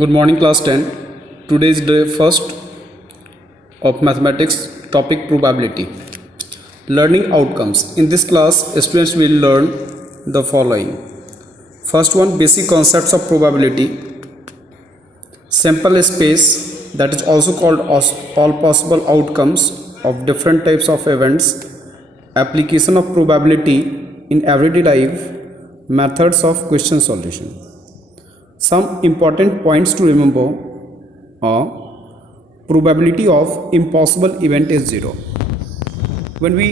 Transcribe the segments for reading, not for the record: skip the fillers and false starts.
Good morning, class 10. Today is day first of mathematics topic probability. Learning outcomes. In this class, students will learn the following. First one, basic concepts of probability. Sample space, that is also called all possible outcomes of different types of events. Application of probability in everyday life. Methods of question solution. Some important points to remember are probability of impossible event is 0. When we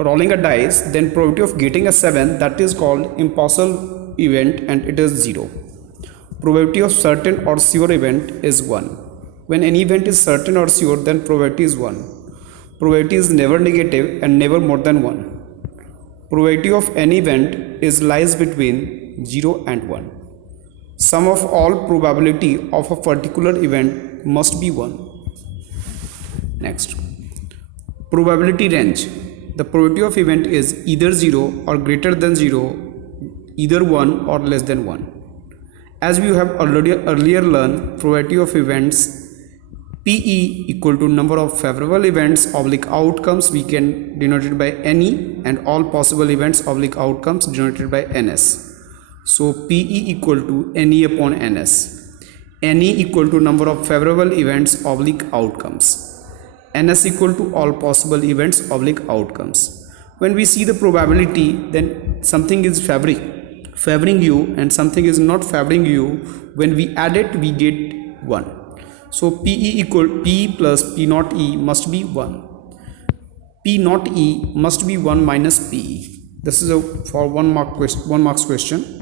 rolling a dice, then probability of getting a 7, that is called impossible event and it is 0. Probability of certain or sure event is 1. When any event is certain or sure, then probability is 1. Probability is never negative and never more than 1. Probability of any event is lies between 0 and 1. Sum of all probability of a particular event must be 1. Next, probability range. The probability of event is either 0 or greater than 0, either 1 or less than 1. As we have earlier learned, probability of events PE equal to number of favorable events oblique outcomes, we can denote it by NE, and all possible events oblique outcomes denoted by NS. So PE equal to NE upon NS. NE equal to number of favorable events oblique outcomes. NS equal to all possible events oblique outcomes. When we see the probability, then something is favoring you and something is not favoring you. When we add it, we get 1. So PE equal P plus P naught E must be 1. P naught E must be 1 minus PE. This is for 1 marks question.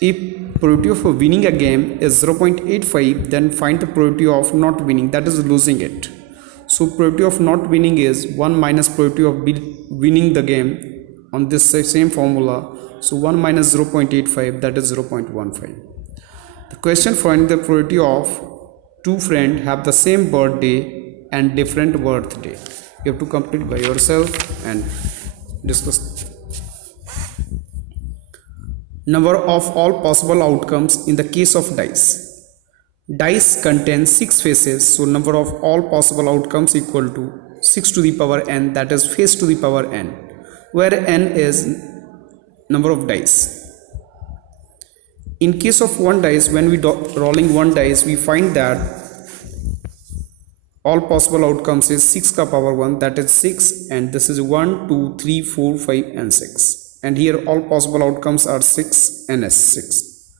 If probability of winning a game is 0.85, then find the probability of not winning, that is losing it. So probability of not winning is 1 minus probability of winning the game on this same formula. So 1 minus 0.85, that is 0.15. The question, find the probability of two friends have the same birthday and different birthday. You have to complete by yourself and discuss. Number of all possible outcomes in the case of dice. Dice contains 6 faces, so number of all possible outcomes equal to 6 to the power n, that is face to the power n, where n is number of dice. In case of one dice, when we rolling one dice, we find that all possible outcomes is 6 ka power 1, that is 6, and this is 1, 2, 3, 4, 5 and 6. And here all possible outcomes are 6 and S6.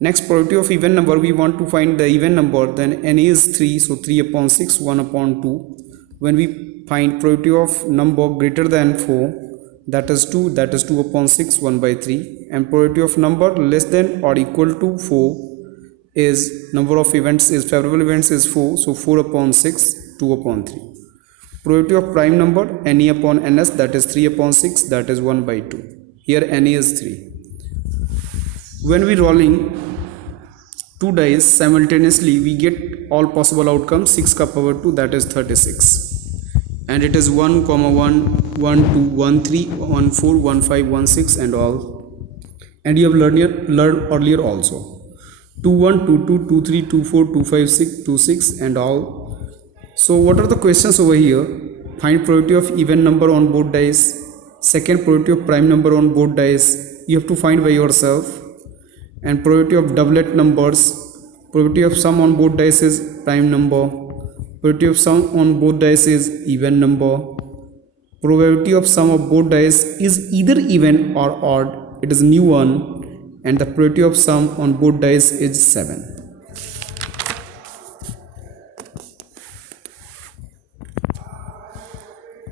Next, probability of even number, we want to find the even number, then n is 3, so 3 upon 6, 1 upon 2. When we find probability of number greater than 4, that is 2, that is 2 upon 6, 1 by 3. And probability of number less than or equal to 4 is number of events is favorable events is 4, so 4 upon 6, 2 upon 3. Probability of prime number NE upon NS, that is 3 upon 6, that is 1 by 2. Here NE is 3. When we rolling two dice simultaneously, we get all possible outcomes 6 ka power 2, that is 36. And it is 1, 1, 1, 2, 1, 3, 1, 4, 1, 5, 1, 6 and all. And you have learned earlier also. 2, 1, 2, 2, 2, 3, 2, 4, 2, 5, 6, 2, 6 and all. So what are the questions over here? Find probability of even number on both dice. Second, probability of prime number on both dice. You have to find by yourself. And probability of doublet numbers. Probability of sum on both dice is prime number. Probability of sum on both dice is even number. Probability of sum of both dice is either even or odd. It is new one. And the probability of sum on both dice is 7.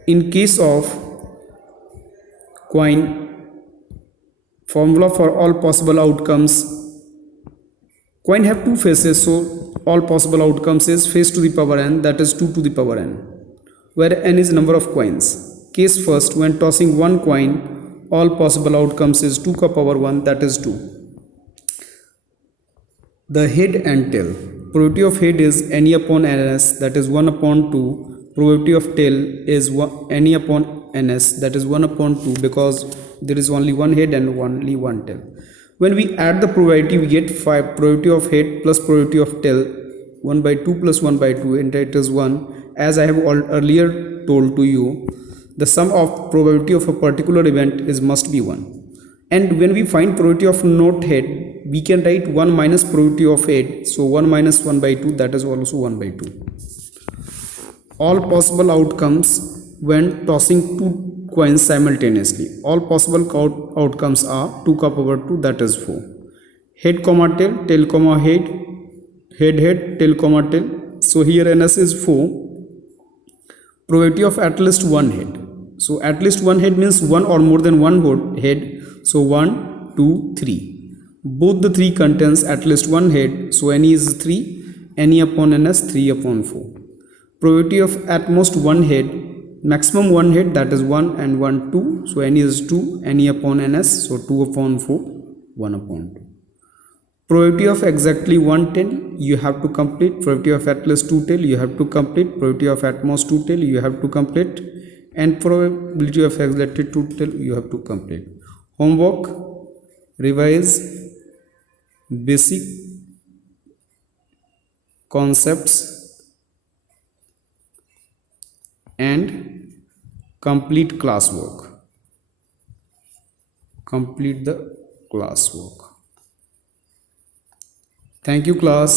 In case of coin, formula for all possible outcomes, coin have two faces, so all possible outcomes is face to the power n, that is 2 to the power n, where n is number of coins. Case first, when tossing one coin, all possible outcomes is 2 ka power 1, that is 2. The head and tail. Probability of head is NE upon NS, that is 1 upon 2. Probability of tail is NE upon NS, that is 1 upon 2, because there is only one head and only one tail. When we add the probability, we get 5 probability of head plus probability of tail, 1 by 2 plus 1 by 2, and it is 1. As I have earlier told to you, the sum of probability of a particular event is must be 1. And when we find probability of not head, we can write 1 minus probability of head. So 1 minus 1 by 2, that is also 1 by 2. All possible outcomes when tossing two coins simultaneously. All possible outcomes are 2 ka power 2, that is 4. Head comma tail comma head, head, tail comma tail. So here ns is 4. Probability of at least one head. So at least one head means one or more than one head. So 1, 2, 3. Both the 3 contains at least one head. So any is 3. Any upon ns 3 upon 4. Probability of at most one head, maximum one head, that is 1 and 1, 2. So any is 2. Any upon ns, so 2 upon 4, 1 upon 2. Probability of exactly one tail, you have to complete. Probability of at least two tail, you have to complete. Probability of at most two tail, you have to complete. And probability of exactly two tail, you have to complete. Homework: revise basic concepts and complete classwork. Complete the classwork. Thank you, class.